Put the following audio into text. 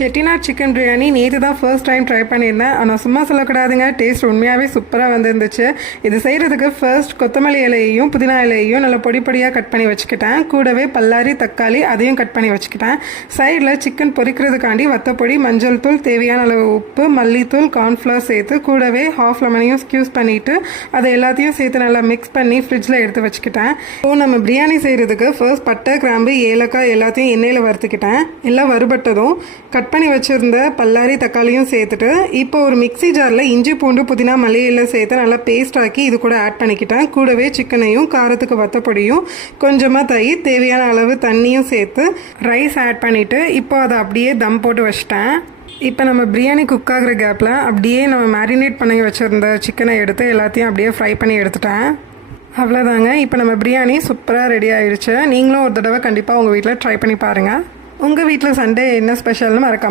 Chettinad chicken biryani நேற்று தான் first time try பண்ணியிருந்தேன். ஆனால் சும்மா சொல்லக்கூடாதுங்க, டேஸ்ட் உண்மையாகவே சூப்பராக வந்துருந்துச்சு. இது செய்கிறதுக்கு ஃபர்ஸ்ட் கொத்தமல்லி இலையையும் புதினா இலையையும் நல்லா பொடி பொடியாக கட் பண்ணி வச்சுக்கிட்டேன். கூடவே பல்லாரி தக்காளி அதையும் கட் பண்ணி வச்சுக்கிட்டேன். சைடில் சிக்கன் பொரிக்கிறதுக்காண்டி வத்தப்பொடி, மஞ்சள் தூள், தேவையான அளவு உப்பு, மல்லித்தூள், கார்ன்ஃப்ளவர் சேர்த்து கூடவே ஹாஃப் லெமனையும் ஸ்க்யூஸ் பண்ணிவிட்டு அதை எல்லாத்தையும் சேர்த்து நல்லா மிக்ஸ் பண்ணி ஃப்ரிட்ஜில் எடுத்து வச்சுக்கிட்டேன். ஸோ நம்ம பிரியாணி செய்கிறதுக்கு ஃபர்ஸ்ட் பட்டை, கிராம்பு, ஏலக்காய் எல்லாத்தையும் எண்ணெயில் வறுத்துக்கிட்டேன். எல்லாம் வறுபட்டதும் கட் பண்ணி வச்சுருந்த பல்லாரி தக்காளியும் சேர்த்துட்டு இப்போ ஒரு மிக்சி ஜாரில் இஞ்சி பூண்டு புதினா மல்லியெல்லாம் சேர்த்து நல்லா பேஸ்ட் ஆக்கி இது கூட ஆட் பண்ணிக்கிட்டேன். கூடவே சிக்கனையும் காரத்துக்கு வத்தப்பொடியும் கொஞ்சமாக தயிர், தேவையான அளவு தண்ணியும் சேர்த்து ரைஸ் ஆட் பண்ணிவிட்டு இப்போ அதை அப்படியே தம் போட்டு வச்சிட்டேன். இப்போ நம்ம பிரியாணி குக் ஆகிற கேப்பில் அப்படியே நம்ம மேரினேட் பண்ணி வச்சுருந்த சிக்கனை எடுத்து எல்லாத்தையும் அப்படியே ஃப்ரை பண்ணி எடுத்துட்டேன். அவ்வளோதாங்க, இப்போ நம்ம பிரியாணி சூப்பராக ரெடி ஆகிடுச்சு. நீங்களும் ஒரு தடவை கண்டிப்பாக உங்கள் வீட்டில் ட்ரை பண்ணி பாருங்கள். உங்கள் வீட்டில் சண்டே என்ன ஸ்பெஷல்னு மறக்காம